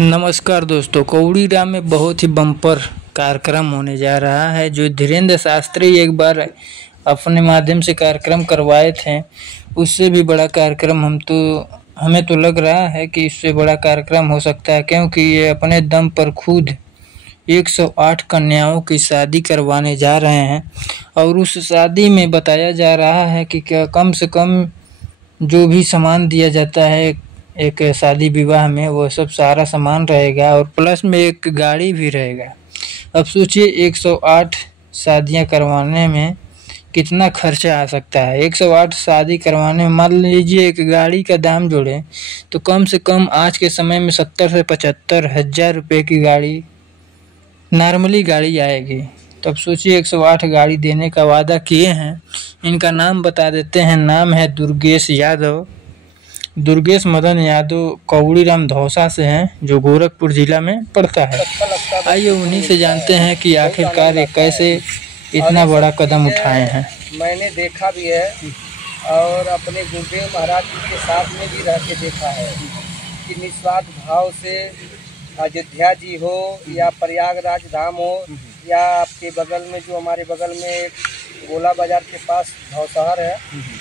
नमस्कार दोस्तों, कौड़ीराम में बहुत ही बम्पर कार्यक्रम होने जा रहा है। जो धीरेन्द्र शास्त्री एक बार अपने माध्यम से कार्यक्रम करवाए थे, उससे भी बड़ा कार्यक्रम हमें तो लग रहा है कि इससे बड़ा कार्यक्रम हो सकता है, क्योंकि ये अपने दम पर खुद 108 कन्याओं की शादी करवाने जा रहे हैं। और उस शादी में बताया जा रहा है कि क्या कम से कम जो भी सामान दिया जाता है एक शादी विवाह में, वो सब सारा सामान रहेगा और प्लस में एक गाड़ी भी रहेगा। अब सोचिए 108 शादियां करवाने में कितना खर्चा आ सकता है। 108 शादी करवाने में मान लीजिए एक गाड़ी का दाम जोड़े तो कम से कम आज के समय में 70 से 75 हज़ार रुपये की गाड़ी, नॉर्मली गाड़ी आएगी। तब सोचिए 108 गाड़ी देने का वादा किए हैं। इनका नाम बता देते हैं। नाम है दुर्गेश यादव, दुर्गेश मदन यादव, कौड़ीराम धौसा से हैं, जो गोरखपुर जिला में पड़ता है। आइए उन्हीं से जानते हैं कि आखिरकार ये कैसे इतना बड़ा कदम उठाए हैं। मैंने देखा भी है और अपने गुरुदेव महाराज जी के साथ में भी रह के देखा है कि निस्वार्थ भाव से अयोध्या जी हो या प्रयागराज धाम हो या आपके बगल में जो हमारे बगल में एक गोला बाजार के पास भवशहर है,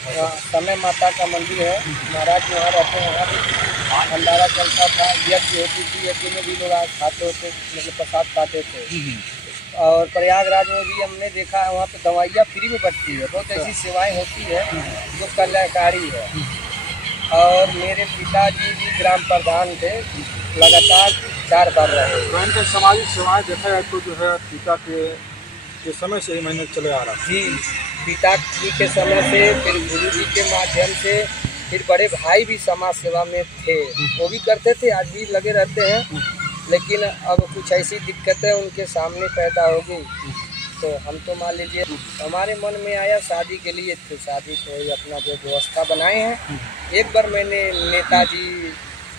वहाँ समय माता का मंदिर है। महाराज जी वहाँ रहते हैं, वहाँ भी भंडारा चलता था, यज्ञ होती थी, यज्ञ में भी लोग खाते होते, मतलब प्रसाद खाते थे। और प्रयागराज में भी हमने देखा है, वहाँ पे दवाइयाँ फ्री में बटती है। बहुत ऐसी सेवाएं होती है जो कल्याणकारी है। और मेरे पिताजी भी ग्राम प्रधान थे, लगातार 4 बार रहे। सामाजिक सेवाएं देखा जाए तो जो है पिता के समय से ही मैंने चले आ रहा जी, पिता जी के समय से, फिर गुरु जी के माध्यम से, फिर बड़े भाई भी समाज सेवा में थे, वो भी करते थे, आज भी लगे रहते हैं। लेकिन अब कुछ ऐसी दिक्कतें उनके सामने पैदा होगी तो हम तो मान लीजिए हमारे मन में आया शादी के लिए, तो शादी को अपना जो व्यवस्था बनाए हैं। एक बार मैंने नेताजी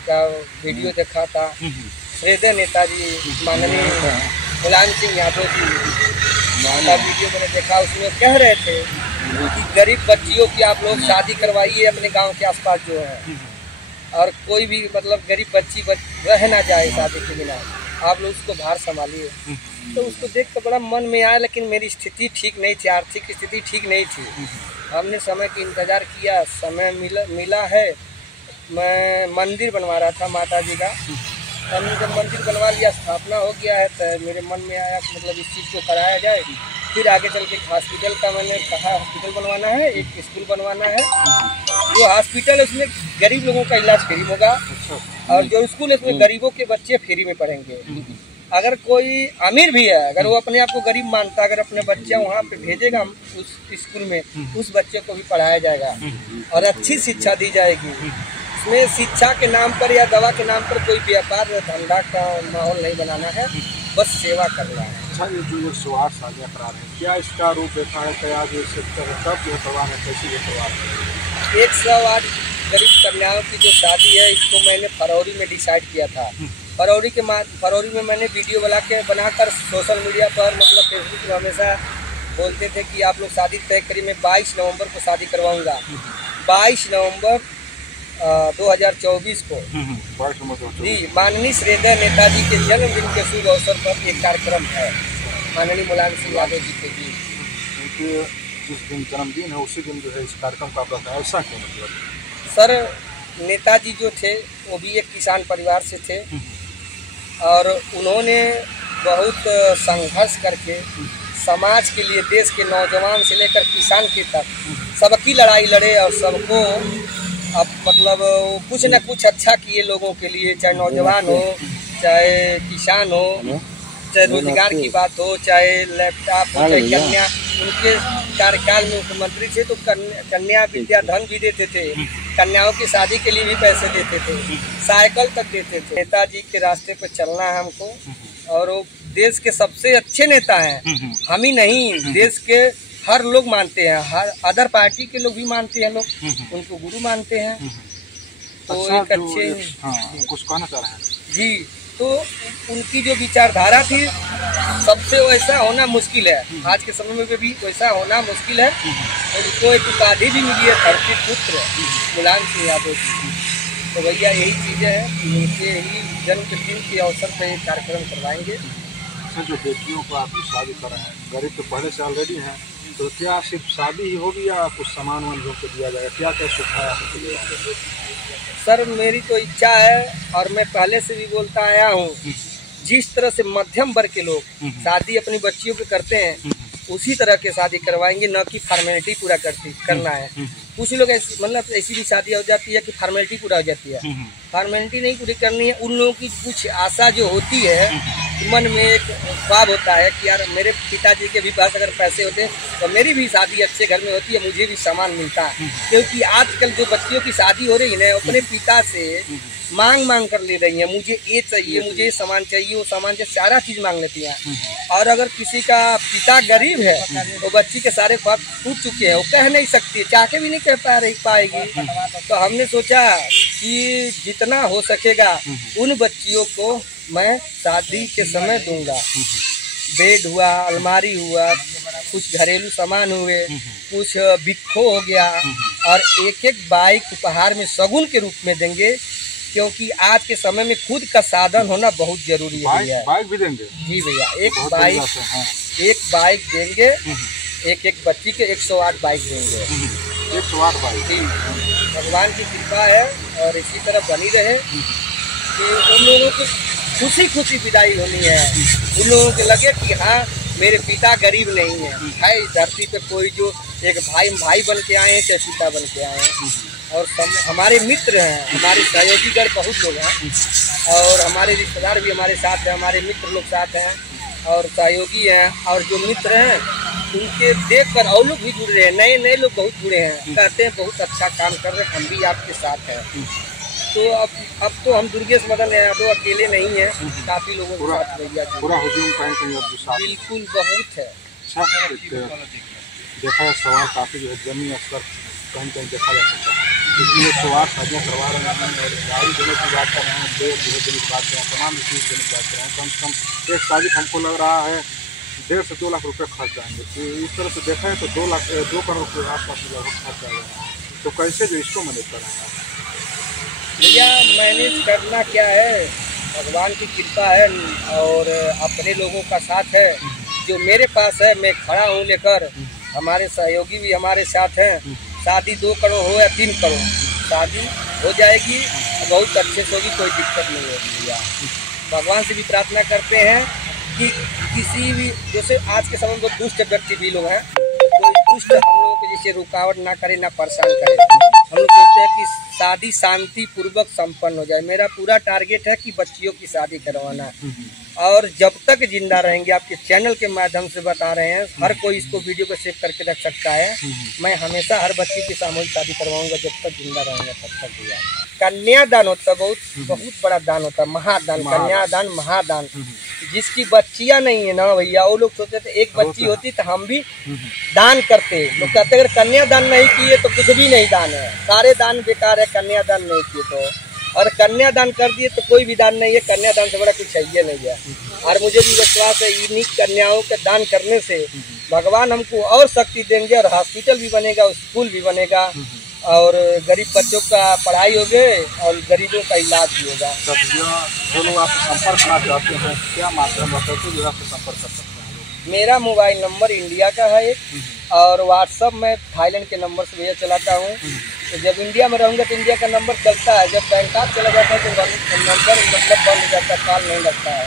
का वीडियो देखा था, हृदय नेताजी माननीय मुलायम सिंह यादव जी का वीडियो मैंने देखा। उसमें कह रहे थे कि गरीब बच्चियों की आप लोग शादी करवाइए अपने गांव के आसपास जो है, और कोई भी मतलब गरीब बच्ची रह ना जाए शादी के बिना, आप लोग उसको भार संभालिए। तो उसको देख कर बड़ा मन में आया, लेकिन मेरी स्थिति ठीक नहीं थी, आर्थिक स्थिति ठीक नहीं थी। हमने समय की इंतज़ार किया, समय मिला है। मैं मंदिर बनवा रहा था माता जी का। हमने जब मंदिर बनवा लिया, स्थापना हो गया है, तो मेरे मन में आया कि मतलब इस चीज़ को कराया जाए। फिर आगे चल के हॉस्पिटल का मैंने कहा, हॉस्पिटल बनवाना है, एक स्कूल बनवाना है। जो हॉस्पिटल है उसमें गरीब लोगों का इलाज फ्री होगा, और जो स्कूल है उसमें गरीबों के बच्चे फ्री में पढ़ेंगे। अगर कोई अमीर भी है, अगर वो अपने आप को गरीब मानता है, अगर अपने बच्चे वहाँ पे भेजेगा उस स्कूल में, उस बच्चे को भी पढ़ाया जाएगा और अच्छी शिक्षा दी जाएगी। इसमें शिक्षा के नाम पर या दवा के नाम पर कोई व्यापार धंधा का माहौल नहीं बनाना है, बस सेवा करना है। अच्छा, ये जो 108 शादियाँ करा रहे हैं, क्या इसका रूप देखा है? क्या जो कब ये करवा रहे हैं, कैसे ये करवा रहे हैं? 108 गरीब कन्याओं की जो शादी है, इसको मैंने फरवरी में डिसाइड किया था। फरवरी में मैंने वीडियो बनाकर सोशल मीडिया पर, मतलब फेसबुक पर हमेशा बोलते थे कि आप लोग शादी तय करिए। मैं 22 नवंबर को शादी करवाऊँगा। 22 नवंबर 2024 को जी माननीय हृदय नेताजी के जन्मदिन के शुभ अवसर पर एक कार्यक्रम है, माननीय मुलायम सिंह यादव जी के जी। उनके जिस दिन जन्मदिन है उसी दिन जो है इस कार्यक्रम का आपका ऐसा क्यों मतलब? सर, नेताजी जो थे वो भी एक किसान परिवार से थे, और उन्होंने बहुत संघर्ष करके समाज के लिए, देश के नौजवान से लेकर किसान के तक सबकी लड़ाई लड़े, और सबको अब मतलब कुछ न कुछ अच्छा किए लोगों के लिए, चाहे नौजवान हो, चाहे किसान हो, चाहे रोजगार की बात हो, चाहे लैपटॉप हो, चाहे कन्या। उनके कार्यकाल में मुख्यमंत्री थे तो कन्या विद्या धन भी देते थे, कन्याओं की शादी के लिए भी पैसे देते थे, साइकिल तक देते थे। नेताजी के रास्ते पर चलना है हमको, और वो देश के सबसे अच्छे नेता हैं। हम ही नहीं, देश के हर लोग मानते हैं, हर अदर पार्टी के लोग भी मानते हैं, लोग उनको गुरु मानते हैं। तो अच्छा, एक अच्छे कुछ कहना चाह रहे हैं जी। तो उनकी जो विचारधारा थी, सबसे वैसा होना मुश्किल है, आज के समय में भी वैसा होना मुश्किल है। उनको एक उपाधि भी मिली है, धरती पुत्र मुलायम सिंह यादव जी। तो भैया यही चीज़ें हैं कि उनके ही जन्मदिन के अवसर पर एक कार्यक्रम करवाएंगे। सर, जो बेटियों को आप शादी कर रहे हैं, गरीब तो पहले से ऑलरेडी हैं, तो क्या सिर्फ शादी ही होगी या कुछ सामान वान को दिया जाएगा? क्या क्या सुविधा है आपके लिए? सर, मेरी तो इच्छा है और मैं पहले से भी बोलता आया हूँ, जिस तरह से मध्यम वर्ग के लोग शादी अपनी बच्चियों को करते हैं उसी तरह के शादी करवाएंगे, न कि फॉर्मेलिटी पूरा करना है। कुछ लोग मतलब ऐसी भी शादी हो जाती है कि फॉर्मेलिटी पूरा हो जाती है। फॉर्मेलिटी नहीं पूरी करनी है। उन लोगों की कुछ आशा जो होती है, मन में एक ख्वाब होता है कि यार मेरे पिताजी के भी पास अगर पैसे होते तो मेरी भी शादी अच्छे घर में होती है, मुझे भी सामान मिलता है। क्योंकि आजकल जो बच्चियों की शादी हो रही है अपने पिता से मांग कर ले रही है, मुझे ये चाहिए, मुझे ये सामान चाहिए, वो सामान चाहिए, सारा चीज़ मांग लेती हैं। और अगर किसी का पिता गरीब है तो बच्ची के सारे ख्वाब टूट चुके हैं, वो कह नहीं सकती, चाह के भी नहीं कह पाएगी। तो हमने सोचा कि जितना हो सकेगा उन बच्चियों को मैं शादी के समय दूंगा। बेड हुआ, अलमारी हुआ, कुछ घरेलू सामान हुए, कुछ बिक्खो हो गया, और एक एक बाइक उपहार में शगुन के रूप में देंगे। क्योंकि आज के समय में खुद का साधन होना बहुत जरूरी है भैया। बाइक भी देंगे? जी भैया, एक बाइक देंगे, एक बच्ची के 108 बाइक देंगे। 108 बाइक? जी, भगवान की कृपा है और इसी तरह बनी रहे कि उन लोगों को खुशी विदाई होनी है। उन लोगों को लगे कि हाँ, मेरे पिता गरीब नहीं है इस धरती पे कोई जो एक भाई बन के आए हैं, चाहे पिता बन के आए हैं। और हमारे मित्र हैं, हमारे सहयोगीगण बहुत लोग हैं, और हमारे रिश्तेदार भी हमारे साथ हैं, हमारे मित्र लोग साथ हैं और सहयोगी हैं। और जो मित्र हैं उनके देख कर और लोग भी जुड़ रहे हैं, नए लोग बहुत जुड़े हैं, कहते हैं बहुत अच्छा काम कर रहे हैं, हम भी आपके साथ हैं। तो अब तो हम दुर्गेश मदन यादव अकेले नहीं हैं, काफ़ी लोगों के साथ भैया पूरा हुजूम कहीं बिल्कुल बहुत है। देखा सवाल काफ़ी जो है जमीन स्तर कहीं देखा जा सकता है, क्योंकि ये सवाल शादियाँ करवा रहे हैं और गाड़ी देने की बात कर रहे हैं, बेड देने की बात कर रहे हैं, तमाम चीज़ देने की बात कर रहे हैं। कम से कम एक शादी हमको लग रहा है 1.5 से 2 लाख रुपये खर्च आएंगे। तो इस तरह से देखा है तो 2 करोड़ के आसपास लगभग खर्च आ जाएगा। तो कैसे जो इसको मैनेज कराएंगे भैया? मैनेज करना क्या है, भगवान की कृपा है और अपने लोगों का साथ है। जो मेरे पास है मैं खड़ा हूँ लेकर, हमारे सहयोगी भी हमारे साथ हैं। शादी 2 करोड़ हो या 3 करोड़, शादी हो जाएगी, बहुत अच्छे से होगी, कोई दिक्कत नहीं होगी भैया। भगवान से भी प्रार्थना करते हैं कि किसी भी, जैसे आज के समय में बहुत दुष्ट व्यक्ति भी लोग हैं, कोई दुष्ट हम लोगों को जैसे रुकावट ना करे, ना परेशान करे। हम लोग सोचते हैं कि शादी शांति पूर्वक संपन्न हो जाए। मेरा पूरा टारगेट है कि बच्चियों की शादी करवाना है, और जब तक जिंदा रहेंगे, आपके चैनल के माध्यम से बता रहे हैं, हर कोई इसको वीडियो को सेव करके रख सकता है। मैं हमेशा हर बच्ची की सामूहिक शादी करवाऊंगा जब तक जिंदा रहेंगे तब तक भैया। कन्यादान होता है, बहुत बड़ा दान होता है, महादान, कन्यादान महादान। जिसकी बच्चियां नहीं है ना भैया, वो लोग सोचते थे एक बच्ची होती तो हम भी दान करते। लोग कहते अगर कन्यादान नहीं किए तो कुछ भी नहीं दान है, सारे दान बेकार है, कन्यादान नहीं किए तो। और कन्यादान कर दिए तो कोई भी दान नहीं है, कन्यादान से बड़ा कुछ चाहिए नहीं है। और मुझे भी विश्वास है इन्हीं कन्याओं के दान करने से भगवान हमको और शक्ति देंगे, और हॉस्पिटल भी बनेगा, स्कूल भी बनेगा, और गरीब बच्चों का पढ़ाई हो गए और गरीबों का इलाज भी होगा। जो लोग आपसे संपर्क करना चाहते हैं, क्या माध्यम बताते जो आपसे संपर्क कर सकते हैं? मेरा मोबाइल नंबर इंडिया का है एक, और व्हाट्सअप में थाईलैंड के नंबर से भैया चलाता हूँ। तो जब इंडिया में रहूँगा तो इंडिया का नंबर चलता है, जब बैंकॉक चला जाता है तो नंबर मतलब बंद हो जाता है, कॉल नहीं लगता है।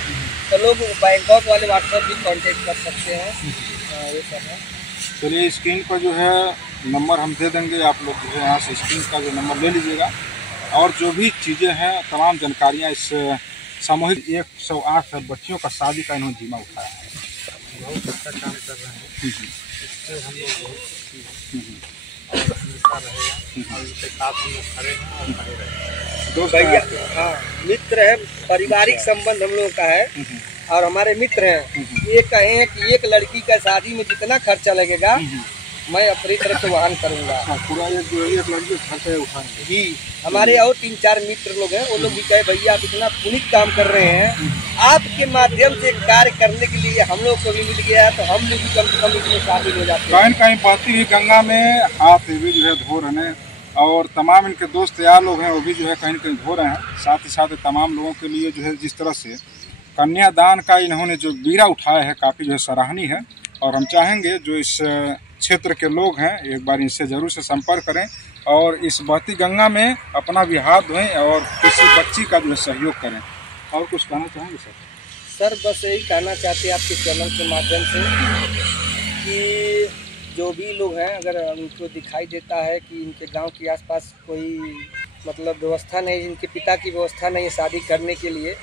तो लोग बैंकॉक वाले व्हाट्सएप भी कांटेक्ट कर सकते हैं। ये सब है। चलिए, स्क्रीन पर जो है नंबर हम दे देंगे, आप लोग जो है यहाँ से स्क्रीन का जो नंबर ले लीजिएगा, और जो भी चीज़ें हैं तमाम जानकारियाँ इस सामूहिक 108 बच्चियों का शादी का इन्होंने जिम्मा उठाया है। बहुत अच्छा काम कर रहे हैं, इससे हम लोग बहुत खुशी हैं और हमेशा रहेगा, और इसके साथ हम लोग खड़े हैं और खड़े रहेंगे। दोस्त भैया, हाँ, मित्र है, पारिवारिक संबंध हम लोगों का है और हमारे मित्र हैं। ये कहें कि एक लड़की का शादी में जितना खर्चा लगेगा मैं अपनी तरफ से वहन करूँगा। पूरा एक लड़की खर्चा उठाएंगे जी। हमारे और 3-4 मित्र लोग हैं, वो लोग भी कहे भैया आप इतना पुनीत काम कर रहे हैं, आपके माध्यम से कार्य करने के लिए हम लोग को भी मिल गया है, तो हम लोग भी कम से कम इसमें शामिल हो जाते हैं। कहीं बहती हुई गंगा में हाथ भी जो है धो रहे हैं, और तमाम इनके दोस्त यार लोग हैं वो भी जो है कहीं न कहीं हो रहे हैं। साथ ही साथ तमाम लोगों के लिए जो है जिस तरह से कन्यादान का इन्होंने जो बीड़ा उठाया है काफ़ी जो है सराहनीय है। और हम चाहेंगे जो इस क्षेत्र के लोग हैं एक बार इनसे ज़रूर से संपर्क करें और इस बहती गंगा में अपना भी हाथ धोएं और किसी बच्ची का जो है सहयोग करें। और कुछ कहना चाहेंगे सर? सर बस यही कहना चाहते हैं आपके चैनल के माध्यम से कि जो भी लोग हैं अगर उनको दिखाई देता है कि इनके गांव के आसपास कोई मतलब व्यवस्था नहीं, इनके पिता की व्यवस्था नहीं है शादी करने के लिए,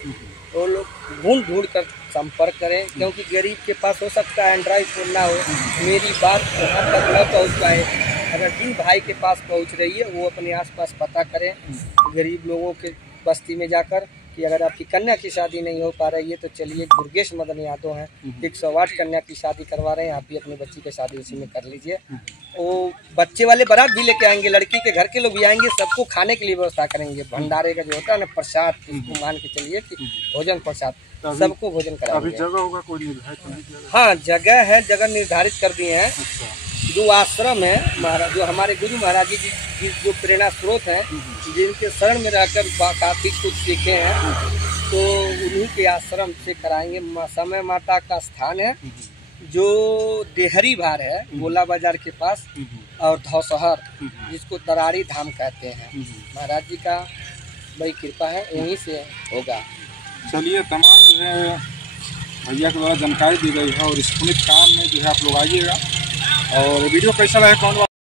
वो लोग ढूंढ कर संपर्क करें। क्योंकि गरीब के पास हो सकता है एंड्रॉइड फ़ोन ना हो, मेरी बात वहाँ तक न पहुँच पाए। अगर जिन भाई के पास पहुँच रही है वो अपने आसपास पता करें गरीब लोगों के बस्ती में जाकर कि अगर आपकी कन्या की शादी नहीं हो पा रही है तो चलिए दुर्गेश मदन यादव हैं 108 कन्या की शादी करवा रहे हैं, आप भी अपनी बच्ची की शादी उसी में कर लीजिए। वो बच्चे वाले बारात भी लेके आएंगे, लड़की के घर के लोग भी आएंगे, सबको खाने के लिए व्यवस्था करेंगे। भंडारे का जो होता है ना प्रसाद, इसको मान के चलिए कि भोजन प्रसाद, सबको भोजन कराएंगे। जगह होगा कोई निर्धारित? हाँ जगह है, जगह निर्धारित कर दिए हैं। जो आश्रम है महाराज, जो हमारे गुरु महाराज जी जो प्रेरणा स्रोत हैं, जिनके शरण में रहकर काफ़ी कुछ सीखे हैं, तो उन्हीं के आश्रम से कराएंगे। समय माता का स्थान है जो देहरी भार है, गोला बाजार के पास, और धौसहर जिसको दरारी धाम कहते हैं। महाराज जी का बड़ी कृपा है, वहीं से होगा। चलिए तमाम जो है भैया के द्वारा जानकारी दी गई है और इस पुनित काम में जो है आप लोग आइएगा। और वीडियो कैसा रहे कौन